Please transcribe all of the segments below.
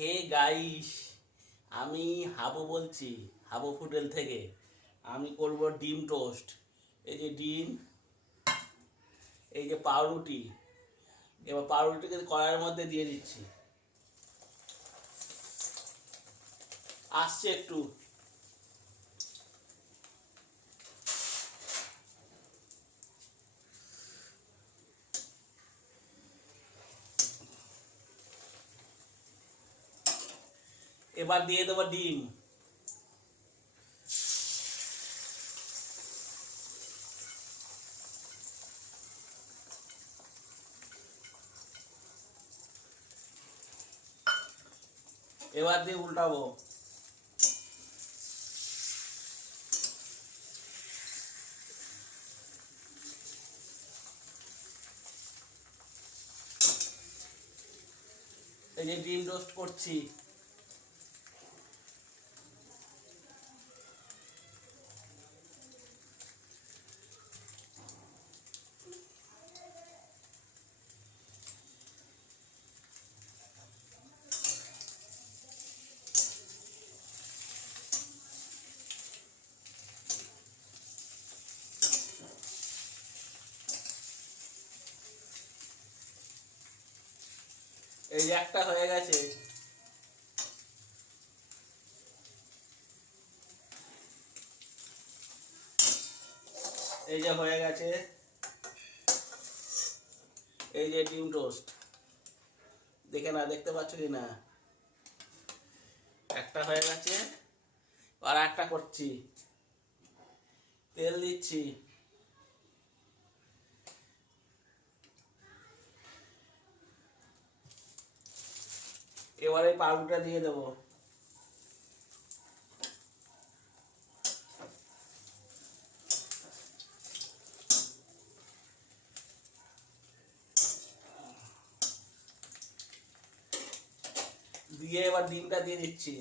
Hey guys, আমি হাবু বলছি, Habu hotel থেকে। আমি করব ডিম টোস্ট। এই যে ডিম, এই যে পাউরুটি। এবার পাউরুটিকে কড়াইয়ের মধ্যে দিয়ে দিচ্ছি। আসছে একটু। এবার দিয়ে দেবো ডিম। এবার দিয়ে উল্টাবো। এই যে ডিম রোস্ট করছি। এই একটা হয়ে গেছে। এই যে হয়ে গেছে। এই যে ডিম টোস্ট। দেখে না, দেখতে পাচ্ছ কি না? একটা হয়ে গেছে। আর একটা করছি। তেল দিচ্ছি। এবারে পাউডারটা দিয়ে দেবো। দিয়ে এবার ডিমটা দিয়ে দিচ্ছি।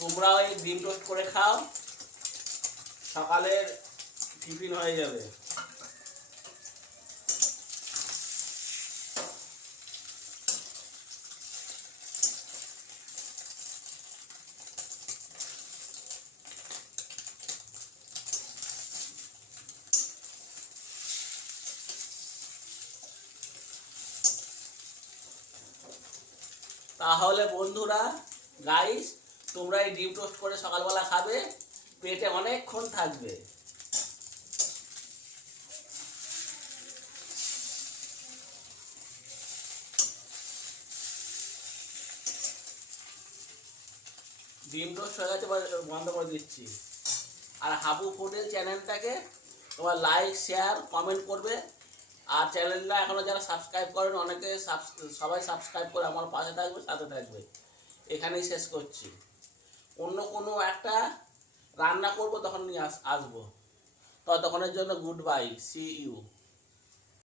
তোমরাও এই ডিম টোস্ট করে খাও সকালের টিফিন হয়ে যাবে। তাহলে বন্ধুরা গাইস তোমরা এই ডিম টোস্ট করে সকালবেলা খাবে, পেটে অনেকক্ষণ থাকবে। ডিম টোস্ট হয়ে গেছে বন্ধ করে দিচ্ছি। আর হাবু ফুডের চ্যানেলটাকে তোমার লাইক শেয়ার কমেন্ট করবে। আর চ্যানেলটা এখনও যারা সাবস্ক্রাইব করেন, অনেকে সবাই সাবস্ক্রাইব করে আমার পাশে থাকবে, সাথে থাকবে। এখানেই শেষ করছি। অন্য কোনো একটা রান্না করব, তখন নিয়ে আস, আসব। ততক্ষণের জন্য গুড বাই সি ইউ